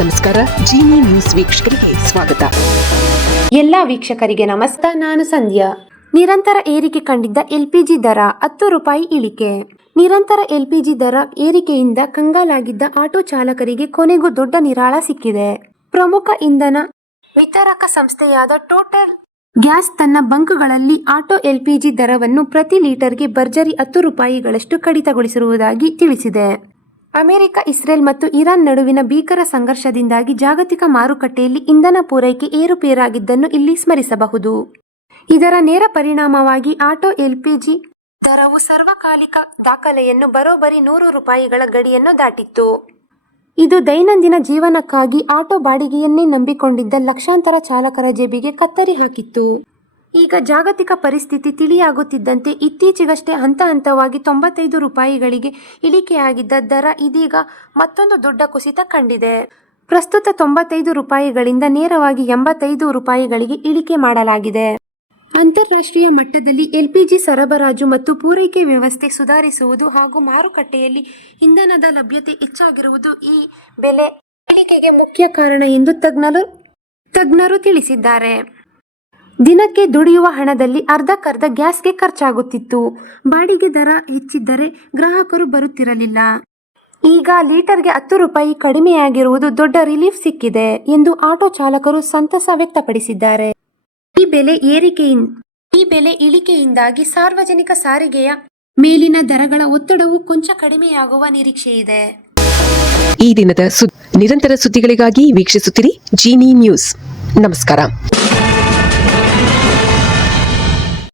ನಮಸ್ಕಾರ. ಜೀನಿ ನ್ಯೂಸ್ ವೀಕ್ಷಕರಿಗೆ ಸ್ವಾಗತ. ಎಲ್ಲ ವೀಕ್ಷಕರಿಗೆ ನಮಸ್ಕಾರ. ನಾನು ಸಂಧ್ಯಾ. ನಿರಂತರ ಏರಿಕೆ ಕಂಡಿದ್ದ ಎಲ್ಪಿಜಿ ದರ 10 ರೂಪಾಯಿ ಇಳಿಕೆ. ನಿರಂತರ ಎಲ್ಪಿಜಿ ದರ ಏರಿಕೆಯಿಂದ ಕಂಗಾಲಾಗಿದ್ದ ಆಟೋ ಚಾಲಕರಿಗೆ ಕೊನೆಗೂ ದೊಡ್ಡ ನಿರಾಳ ಸಿಕ್ಕಿದೆ. ಪ್ರಮುಖ ಇಂಧನ ವಿತರಕ ಸಂಸ್ಥೆಯಾದ ಟೋಟಲ್ ಗ್ಯಾಸ್ ತನ್ನ ಬಂಕ್ಗಳಲ್ಲಿ ಆಟೋ ಎಲ್ಪಿಜಿ ದರವನ್ನು ಪ್ರತಿ ಲೀಟರ್ಗೆ ಭರ್ಜರಿ 10 ರೂಪಾಯಿಗಳಷ್ಟು ಕಡಿತಗೊಳಿಸಿರುವುದಾಗಿ ತಿಳಿಸಿದೆ. ಅಮೆರಿಕ, ಇಸ್ರೇಲ್ ಮತ್ತು ಇರಾನ್ ನಡುವಿನ ಭೀಕರ ಸಂಘರ್ಷದಿಂದಾಗಿ ಜಾಗತಿಕ ಮಾರುಕಟ್ಟೆಯಲ್ಲಿ ಇಂಧನ ಪೂರೈಕೆ ಏರುಪೇರಾಗಿದ್ದನ್ನು ಇಲ್ಲಿ ಸ್ಮರಿಸಬಹುದು. ಇದರ ನೇರ ಪರಿಣಾಮವಾಗಿ ಆಟೋ ಎಲ್ಪಿಜಿ ದರವು ಸರ್ವಕಾಲಿಕ ದಾಖಲೆಯನ್ನು ಬರೋಬ್ಬರಿ 100 ರೂಪಾಯಿಗಳ ಗಡಿಯನ್ನು ದಾಟಿತ್ತು. ಇದು ದೈನಂದಿನ ಜೀವನಕ್ಕಾಗಿ ಆಟೋ ಬಾಡಿಗೆಯನ್ನೇ ನಂಬಿಕೊಂಡಿದ್ದ ಲಕ್ಷಾಂತರ ಚಾಲಕರ ಜೇಬಿಗೆ ಕತ್ತರಿ ಹಾಕಿತ್ತು. ಈಗ ಜಾಗತಿಕ ಪರಿಸ್ಥಿತಿ ತಿಳಿಯಾಗುತ್ತಿದ್ದಂತೆ ಇತ್ತೀಚೆಗಷ್ಟೇ ಹಂತವಾಗಿ 95 ರೂಪಾಯಿಗಳಿಗೆ ಇಳಿಕೆಯಾಗಿದ್ದ ದರ ಇದೀಗ ಮತ್ತೊಂದು ದೊಡ್ಡ ಕುಸಿತ ಕಂಡಿದೆ. ಪ್ರಸ್ತುತ 95 ರೂಪಾಯಿಗಳಿಂದ ನೇರವಾಗಿ 85 ರೂಪಾಯಿಗಳಿಗೆ ಇಳಿಕೆ ಮಾಡಲಾಗಿದೆ. ಅಂತಾರಾಷ್ಟ್ರೀಯ ಮಟ್ಟದಲ್ಲಿ ಎಲ್ಪಿಜಿ ಸರಬರಾಜು ಮತ್ತು ಪೂರೈಕೆ ವ್ಯವಸ್ಥೆ ಸುಧಾರಿಸುವುದು ಹಾಗೂ ಮಾರುಕಟ್ಟೆಯಲ್ಲಿ ಇಂಧನದ ಲಭ್ಯತೆ ಹೆಚ್ಚಾಗಿರುವುದು ಈ ಬೆಲೆ ಇಳಿಕೆಗೆ ಮುಖ್ಯ ಕಾರಣ ಎಂದು ತಜ್ಞರು ತಿಳಿಸಿದ್ದಾರೆ. ದಿನಕ್ಕೆ ದುಡಿಯುವ ಹಣದಲ್ಲಿ ಅರ್ಧಕ್ಕರ್ಧ ಗ್ಯಾಸ್ಗೆ ಖರ್ಚಾಗುತ್ತಿತ್ತು. ಬಾಡಿಗೆ ದರ ಹೆಚ್ಚಿದ್ದರೆ ಗ್ರಾಹಕರು ಬರುತ್ತಿರಲಿಲ್ಲ. ಈಗ ಲೀಟರ್ಗೆ 10 ರೂಪಾಯಿ ಕಡಿಮೆಯಾಗಿರುವುದು ದೊಡ್ಡ ರಿಲೀಫ್ ಸಿಕ್ಕಿದೆ ಎಂದು ಆಟೋ ಚಾಲಕರು ಸಂತಸ ವ್ಯಕ್ತಪಡಿಸಿದ್ದಾರೆ. ಈ ಬೆಲೆ ಇಳಿಕೆಯಿಂದಾಗಿ ಸಾರ್ವಜನಿಕ ಸಾರಿಗೆಯ ಮೇಲಿನ ದರಗಳ ಒತ್ತಡವು ಕೊಂಚ ಕಡಿಮೆಯಾಗುವ ನಿರೀಕ್ಷೆಯಿದೆ. ಈ ದಿನದ ನಿರಂತರ ಸುದ್ದಿಗಳಿಗಾಗಿ ವೀಕ್ಷಿಸುತ್ತಿರಿ ಜೀನಿ ನ್ಯೂಸ್. ನಮಸ್ಕಾರ.